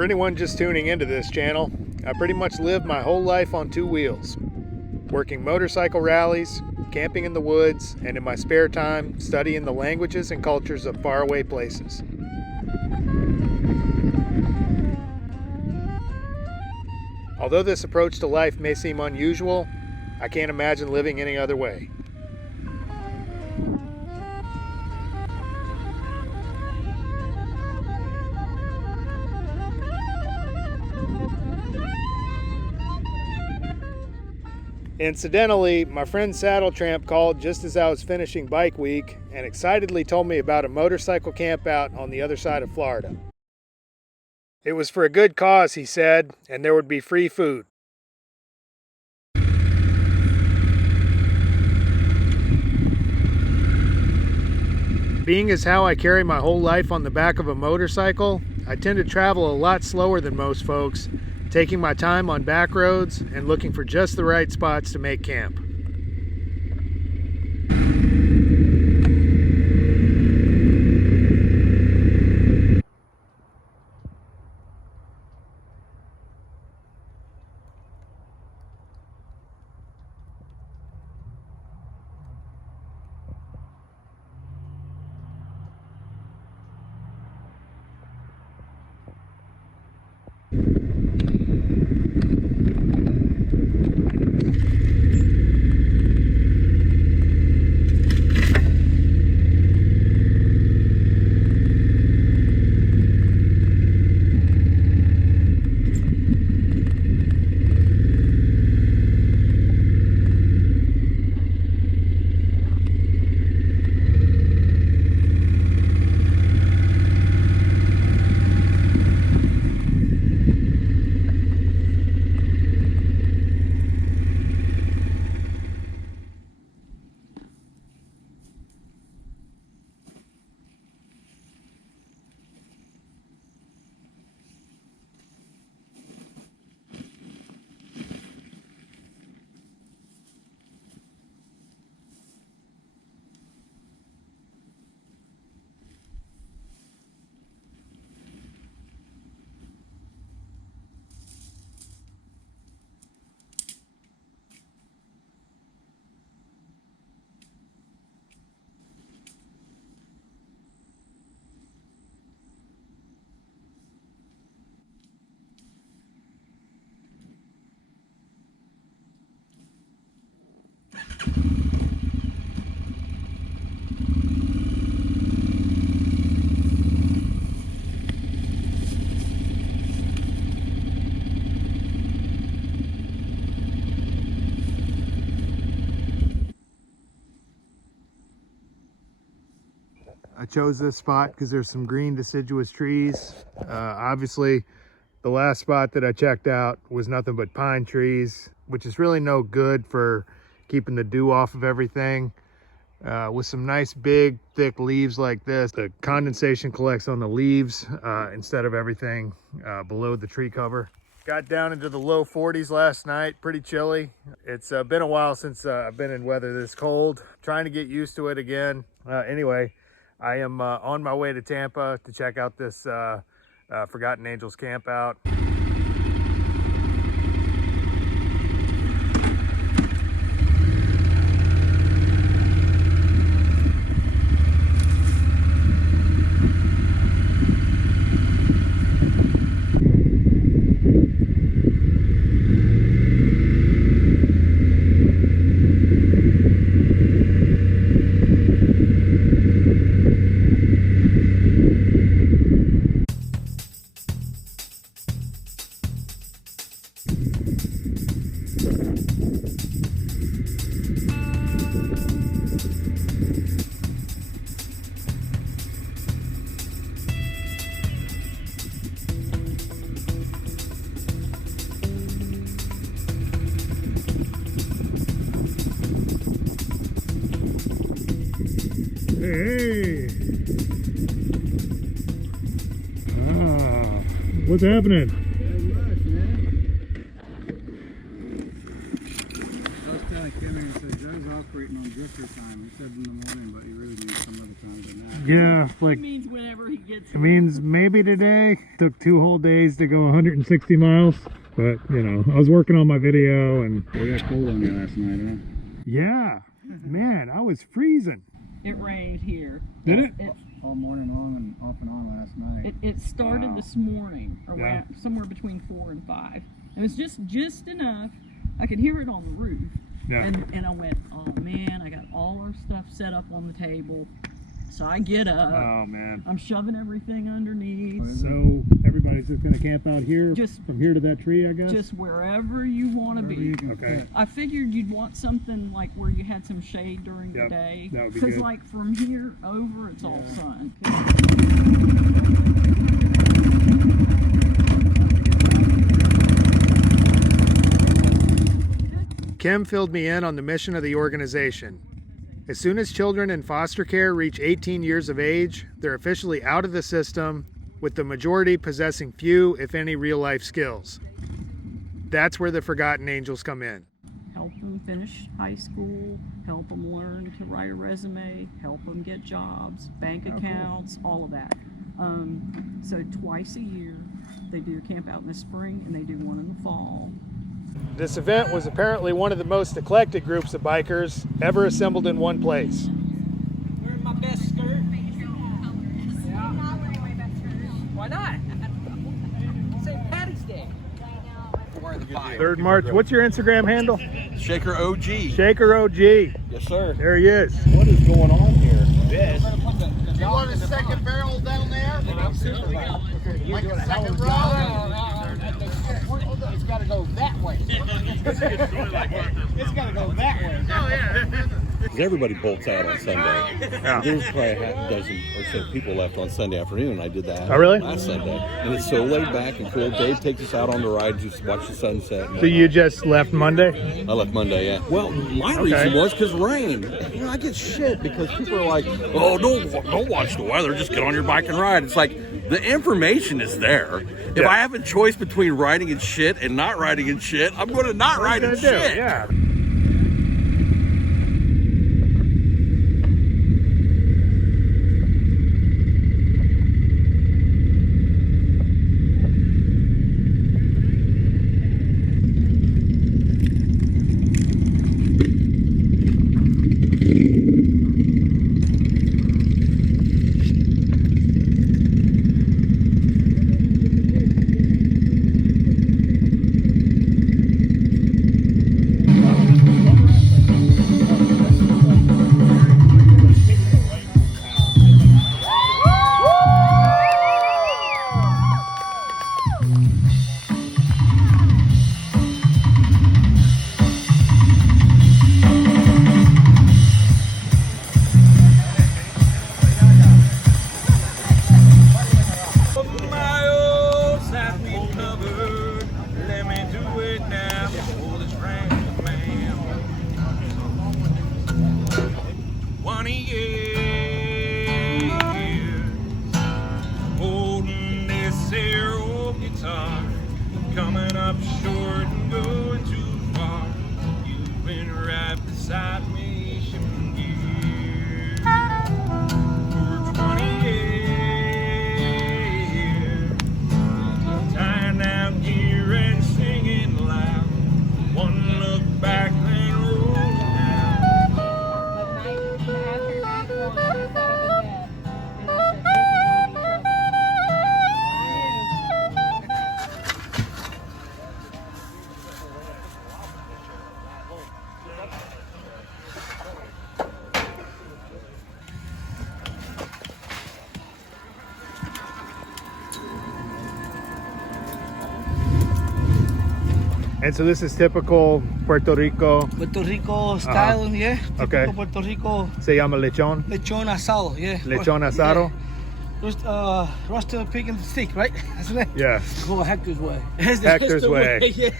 For anyone just tuning into this channel, I pretty much lived my whole life on two wheels, working motorcycle rallies, camping in the woods, and in my spare time, studying the languages and cultures of faraway places. Although this approach to life may seem unusual, I can't imagine living any other way. Incidentally, my friend Saddle Tramp called just as I was finishing bike week and excitedly told me about a motorcycle campout on the other side of Florida. It was for a good cause, he said, and there would be free food. Being as how I carry my whole life on the back of a motorcycle, I tend to travel a lot slower than most folks, taking my time on back roads and looking for just the right spots to make camp. I chose this spot because there's some green deciduous trees. Obviously, the last spot that I checked out was nothing but pine trees, which is really no good for keeping the dew off of everything. With some nice big thick leaves like this, the condensation collects on the leaves instead of everything below the tree cover. Got down into the low 40s last night, pretty chilly. It's been a while since I've been in weather this cold. Trying to get used to it again. Anyway, I am on my way to Tampa to check out this Forgotten Angels Campout. Hey! Ah, what's happening? Very much, man. I was telling like him and he said Joe's operating on drifter time. He said in the morning, but he really means some other time than that. Yeah, like It means whenever he gets it means maybe today. Took 2 whole days to go 160 miles, but you know, I was working on my video and We got cold on you last night, huh? yeah, man, I was freezing. It rained here. Did it? All morning long and off and on last night. It started Wow. this morning around somewhere between 4 and 5. And it's just enough. I could hear it on the roof. Yeah. And I went, oh man, I got all our stuff set up on the table. So I get up. Oh man. I'm shoving everything underneath. So everybody's just gonna camp out here, Just from here to that tree, I guess. Just wherever you want to be. Okay. I figured you'd want something like where you had some shade during the day. That would be Because good. like from here over, it's all sun. Kim filled me in on the mission of the organization. As soon as children in foster care reach 18 years of age, they're officially out of the system, with the majority possessing few, if any, real-life skills. That's where the Forgotten Angels come in. Help them finish high school, help them learn to write a resume, help them get jobs, bank accounts, all of that. So twice a year, they do a camp out in the spring and they do one in the fall. This event was apparently one of the most eclectic groups of bikers ever assembled in one place. Wearing my best skirt. Why not? St. Patty's Day. Wearing the fire. 3rd March. What's your Instagram handle? Shaker OG. Shaker OG. Yes, sir. There he is. What is going on here? This. You want a second barrel down there? Like a second row? It's got to go that way. It's got to go that way. Everybody bolts out on Sunday. Yeah. There's probably a half dozen or so people left on Sunday afternoon. I did that. Oh, really? Last Sunday. And it's so laid back and cool. Dave takes us out on the ride, just watch the sunset. So you just left Monday? I left Monday, yeah. Well, my reason was because rain. You know, I get shit because people are like, oh, don't watch the weather. Just get on your bike and ride. It's like, the information is there. If I have a choice between riding in shit and not riding in shit, I'm going to not ride in shit. Yeah. Coming up short and going too far. You've been right beside me, shifting gears for 20 years. Tying down gear and singing loud. One look back, then roll down. And so this is typical Puerto Rico. Puerto Rico style, yeah. Okay. Typical Puerto Rico Se llama lechon. lechon asado, yeah. Lechon asado. Yeah. Roasted pig and steak, right? Isn't it? Yeah. Go Hector's way. Hector's way. Yeah.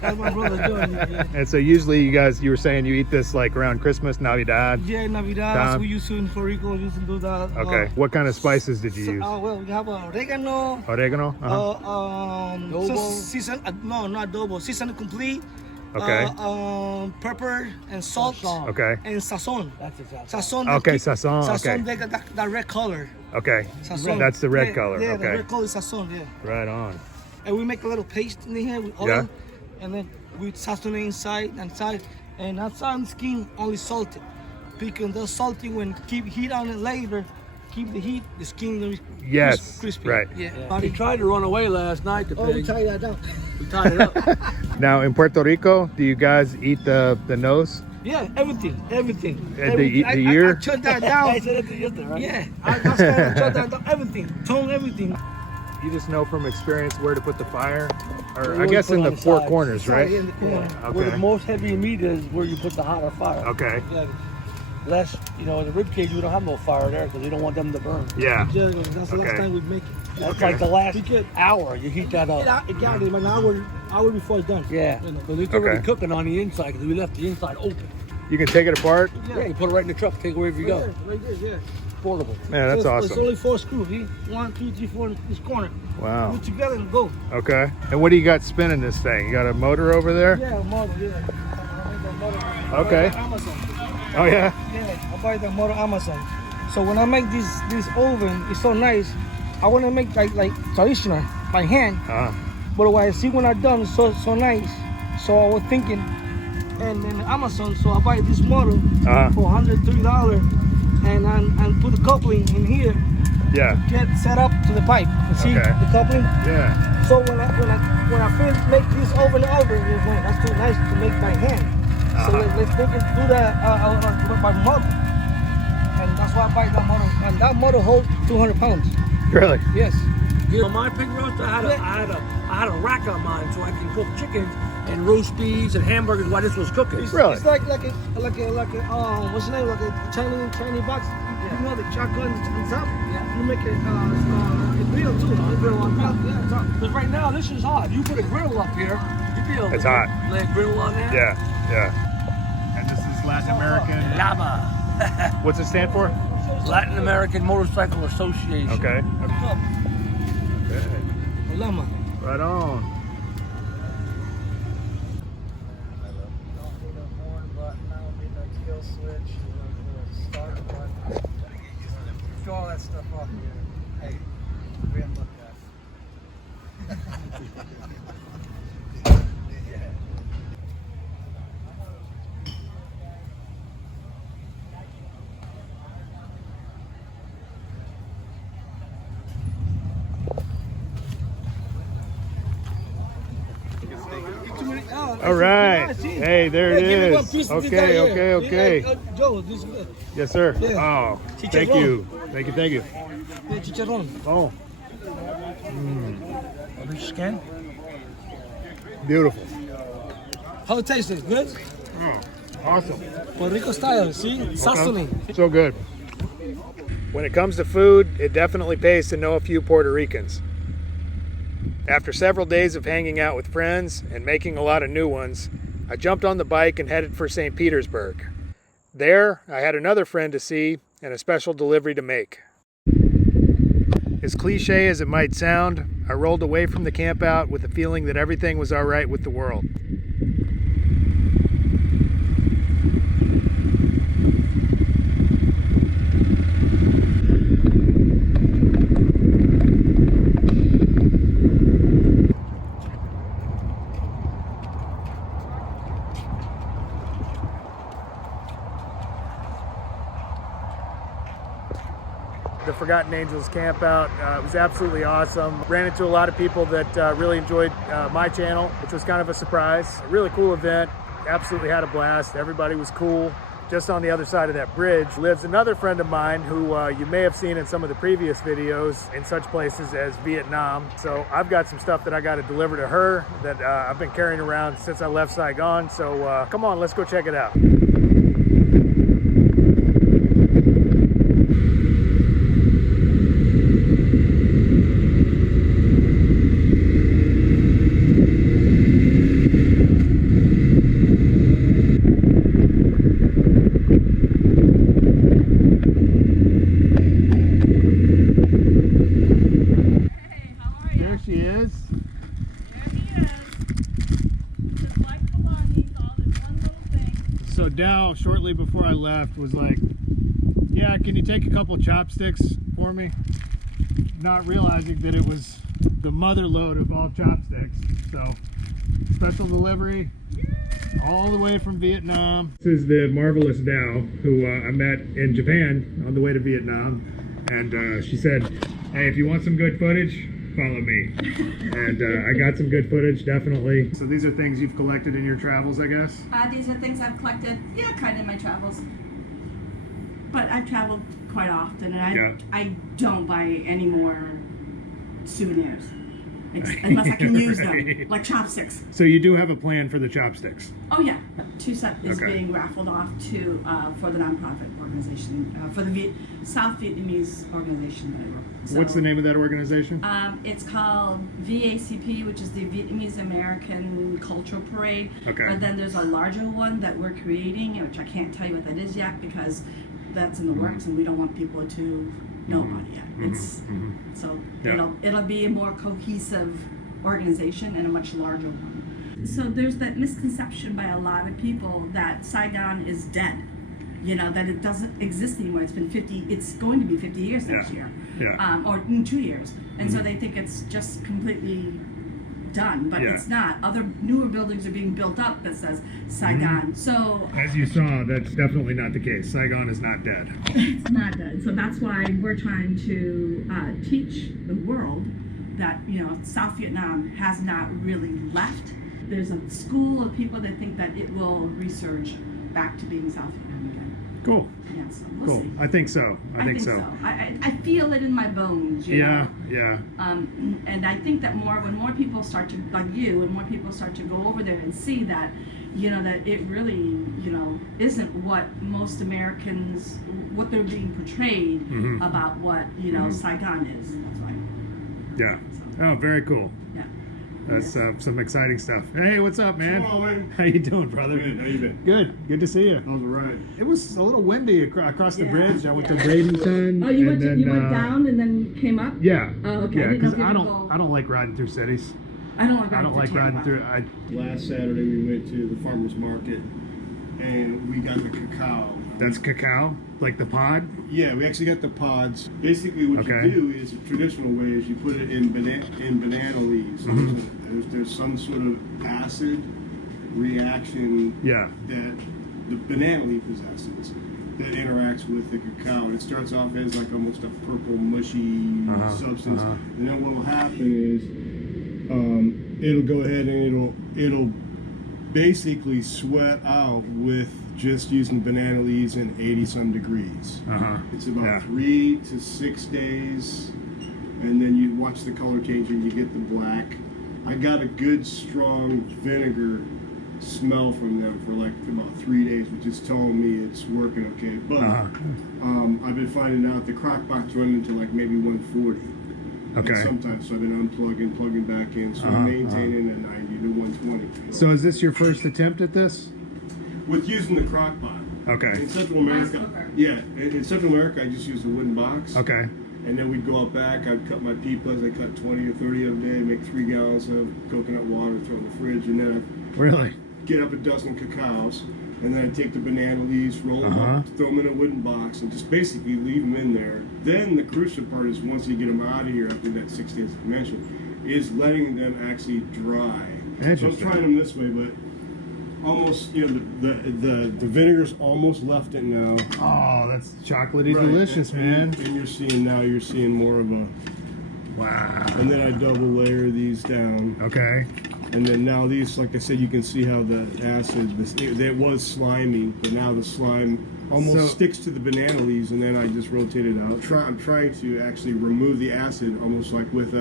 That's my brother doing it. Yeah. And so usually you were saying you eat this like around Christmas, Navidad. Yeah, Navidad, that's we used to in Puerto Rico, used to do that. Okay. What kind of spices did you use? Well, we have oregano. Oregano? Adobo. Season, no, not adobo. Season complete. Okay. Pepper and salt. Okay. And sazon. That's it. Sazon. Okay, they keep- sazon, okay. Sazon, they got that red color. Okay. Sazon. That's the red Yeah, color. Yeah, okay. the red color is sazon. Yeah. Right on. And we make a little paste in here with oil, Yeah. and then we sazon it inside, and outside the skin only salted, because the salty when keep heat on it later, keep the heat, the skin will be Yes, crispy. right. Yeah. He Body. tried to run away last night, the Oh, we pig. tie that down. We tied it up. Now in Puerto Rico, do you guys eat the nose? Yeah, everything. The Everything. ear? I shut that down. I said it yesterday, right? Yeah, that's why I shut that down. Everything, tongue, everything. You just know from experience where to put the fire, or I always guess put in it the on the four sides. corners, right? Yeah, in the corner. Where the Okay. most heavy meat is where you put the hotter fire. Okay. Yeah. Less, in the rib cage, we don't have no fire there because we don't want them to burn. Yeah. Yeah, that's the last Okay. time we make it. That's Okay. like the last Because- hour. You heat that up. It got it, an hour before it's done. Yeah, You know. because it's already Okay. cooking on the inside because we left the inside open. You can take it apart. Yeah, you put it right in the truck, take it wherever you go. Right there, yeah. Portable. Man, that's So It's awesome. only 4 screws. 1, 2, 3, 4 in this corner. Wow. Put together and go. Okay. And what do you got spinning this thing? You got a motor over there? Yeah, model, yeah. I buy the model. Okay. I buy the Amazon. Oh yeah. Yeah, I buy the model Amazon. So when I make this oven, it's so nice. I want to make like traditional by hand. But what I see when I'm done, so nice. So I was thinking, and then Amazon, so I buy this model for $103, and put the coupling in here, Yeah. get set up to the pipe. You see Okay. the coupling. Yeah. So when I finish make this over and over, it's like, that's too nice to make by hand. So let's make it do that by model, and that's why I buy that model. And that model holds 200 pounds. Really? Yes. On my pig roast, I had a rack on mine so I can cook chickens and roast beefs and hamburgers while this was cooking. Really? It's like a what's the name? Like a Chinese box. You know the shotgun on top. Yeah. You make it a grill too. A grill on top. Yeah, on top. Because right now this is hot. You put a grill up here, you'd be able It's to hot. lay a grill on there. Yeah. Yeah. And this is Latin American. LAMA, What's it stand for? Latin American Motorcycle Association. Okay. Llama. Right on. Show all that stuff off here. Hey, we haven't looked at. All right. Hey, there it Give me one is. piece of this Okay, right here. okay. Joe, this is Yes, sir. Yeah. Oh, thank Chicharrón. you. Thank you. chicharrón. Oh, Big skin. beautiful. How it tastes? Good? Awesome. Puerto Rico style, see? Sazoning. So good. When it comes to food, it definitely pays to know a few Puerto Ricans. After several days of hanging out with friends and making a lot of new ones, I jumped on the bike and headed for St. Petersburg. There, I had another friend to see and a special delivery to make. As cliche as it might sound, I rolled away from the campout with the feeling that everything was all right with the world. The Forgotten Angels Campout. It was absolutely awesome. Ran into a lot of people that really enjoyed my channel, which was kind of a surprise. A really cool event. Absolutely had a blast. Everybody was cool. Just on the other side of that bridge lives another friend of mine who you may have seen in some of the previous videos in such places as Vietnam. So I've got some stuff that I got to deliver to her that I've been carrying around since I left Saigon. So come on, let's go check it out. There he is. Just like Kalani. So Dow, shortly before I left, was like, yeah, can you take a couple chopsticks for me? Not realizing that it was the mother load of all chopsticks. So, special delivery all the way from Vietnam. This is the marvelous Dow, who I met in Japan on the way to Vietnam. And she said, hey, if you want some good footage, follow me. And I got some good footage, definitely. So these are things you've collected in your travels, I guess? These are things I've collected, yeah, kind of in my travels. But I've traveled quite often, and I don't buy any more souvenirs. Unless I can use them, like chopsticks. So you do have a plan for the chopsticks? Oh yeah, 2 set is being raffled off to for the nonprofit organization, for the South Vietnamese organization that I wrote. So, what's the name of that organization? It's called VACP, which is the Vietnamese American Cultural Parade. Okay. But then there's a larger one that we're creating, which I can't tell you what that is yet because that's in the works, and we don't want people to know about it yet. It's so it'll be a more cohesive organization and a much larger one. So there's that misconception by a lot of people that Saigon is dead. You know, that it doesn't exist anymore. It's been 50. It's going to be 50 years next year, or in 2 years, and so they think it's just completely done, but it's not. Other newer buildings are being built up that says Saigon. So as you saw, that's definitely not the case. Saigon is not dead. It's not dead. So that's why we're trying to teach the world that, you know, South Vietnam has not really left. There's a school of people that think that it will resurge back to being South Vietnam again. Cool. Yeah, so we'll see. I think so. I think so. I feel it in my bones, you know? Yeah. And I think that when more people start to, like you, and more people start to go over there and see that, you know, that it really, you know, isn't what most Americans, what they're being portrayed about what, you know, Saigon is. That's why. Yeah. Oh, very cool. Yeah. That's some exciting stuff. Hey, what's up, man? What's going on, man? How you doing, brother? Good. How you been? Good. Good to see you. How's the ride? It was a little windy across the bridge. I went to Bradenton. Oh, you went down and then came up? Yeah. Oh, okay. Yeah, because I don't like riding through cities. I don't like riding through. Last Saturday we went to the farmer's market and we got the cacao. That's cacao, like the pod. Yeah, we actually got the pods. Basically, what you do is a traditional way is you put it in banana leaves. So there's some sort of acid reaction that the banana leaf possesses that interacts with the cacao. And it starts off as like almost a purple mushy substance, and then what will happen is it'll go ahead and it'll basically sweat out with just using banana leaves in 80-some degrees. It's about 3 to 6 days, and then you watch the color change and you get the black. I got a good strong vinegar smell from them for like about 3 days, which is telling me it's working okay. But I've been finding out the crock pot's running to like maybe 140. And sometimes, so I've been unplugging, plugging back in, so I'm maintaining a 90 to 120. You know? So is this your first attempt at this? With using the crock pot. Okay. In Central America, in Central America, I just use a wooden box. Okay. And then we'd go out back, I'd cut my pipas, I'd cut 20 or 30 of them a day, make 3 gallons of coconut water, throw in the fridge, and then I'd get up a dozen cacaos, and then I'd take the banana leaves, roll them up, throw them in a wooden box, and just basically leave them in there. Then the crucial part is once you get them out of here after that 6 days I mentioned, is letting them actually dry. So I'm trying them this way, but almost, you know, the vinegar's almost left it now. Oh, that's chocolatey delicious, man. And you're seeing more of a wow. And then I double layer these down. Okay. And then now these, like I said, you can see how the acid, it was slimy, but now the slime almost sticks to the banana leaves, and then I just rotate it out. I'm trying to actually remove the acid almost like with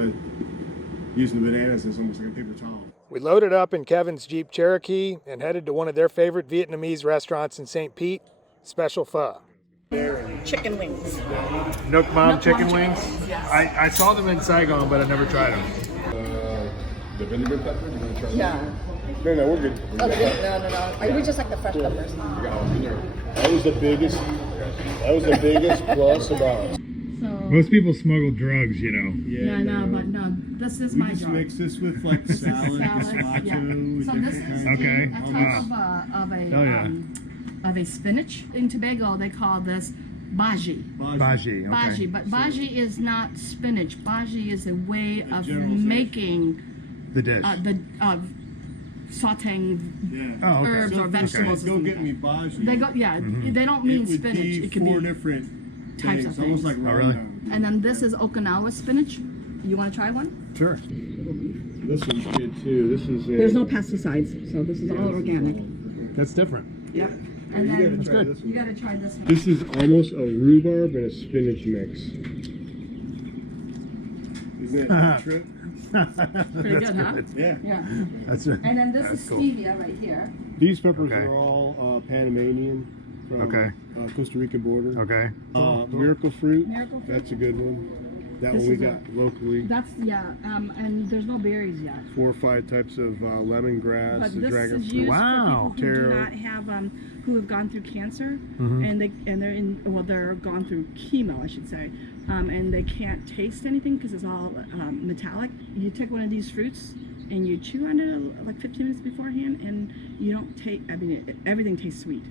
using the bananas as almost like a paper towel. We loaded up in Kevin's Jeep Cherokee and headed to one of their favorite Vietnamese restaurants in St. Pete, Special Pho. Chicken wings. Nook Mom chicken wings? Yes. I saw them in Saigon, but I never tried them. The vinegar pepper? You want to try that? Yeah. No, we're good. No. We just like the fresh peppers. That was the biggest plus about it. Most people smuggle drugs, you know. Yeah, no, but no, this is my job. Mix this with like salad, gazpacho, So this is Okay. a type of a of a spinach. In Tobago, they call this bhaji. Bhaji, okay. Bhaji, but bhaji is not spinach. Bhaji is a way of generalization. making The dish. sauteing Oh, okay. herbs or vegetables. Go get me bhaji. They go, yeah. They don't mean spinach. It could be 4 different types things, of almost things. like really? rundown. And then this is Okinawa spinach. You want to try one? Sure. This one's good too. This is There's no pesticides, so this is all organic. That's different. Yep. You And gotta then try this you one. got to try this one. This is almost a rhubarb and a spinach mix. Isn't that a trip? Pretty good, huh? Yeah. Yeah. That's right. And then this That's is cool. stevia right here. These peppers Okay. are all Panamanian from Okay. Costa Rica border. Okay. Miracle fruit. Miracle fruit. That's a good one. That This one we is a- got locally. That's and there's no berries yet. 4 or 5 types of lemongrass, But the this dragon is fruit. used Wow. for people who do Taro. not have who have gone through cancer Mhm. and they're gone through chemo, I should say, and they can't taste anything because it's all metallic. You take one of these fruits and you chew on it like 15 minutes beforehand, and you don't taste. I mean, everything tastes sweet.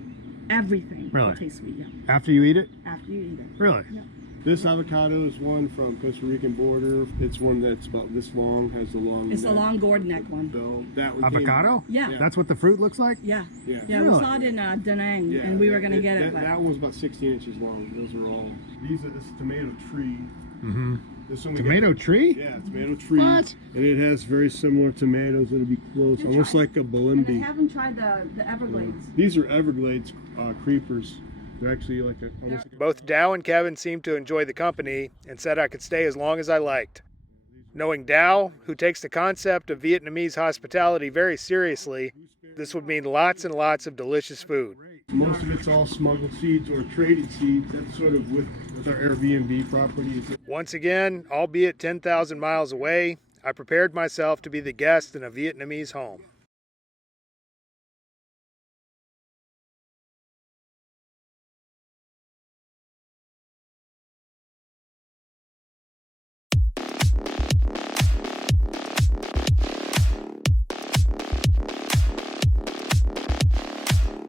Everything Really? tastes sweet. Yeah, After you eat it? after you eat it. Really? Yeah. This avocado is one from Costa Rican border. It's one that's about this long, has the long It's the neck, long gourd neck one. bell. That one came- Avocado? Yeah. That's what the fruit looks like? Yeah. Yeah. Yeah, Really? we saw it in Da Nang, Yeah, and we were gonna get it, but That one was about 16 inches long. Those are all. This is tomato tree. Mm-hmm. This one we Tomato tree? Yeah, tomato tree. What? And it has very similar tomatoes. It'll be close, You almost try. like a and I Balimbi. haven't tried the Everglades. These are Everglades creepers. They're actually like almost. Like Both Dow and Kevin seemed to enjoy the company and said I could stay as long as I liked. Knowing Dow, who takes the concept of Vietnamese hospitality very seriously, this would mean lots and lots of delicious food. Most of it's all smuggled seeds or traded seeds. That's sort of with our Airbnb properties. Once again, albeit 10,000 miles away, I prepared myself to be the guest in a Vietnamese home.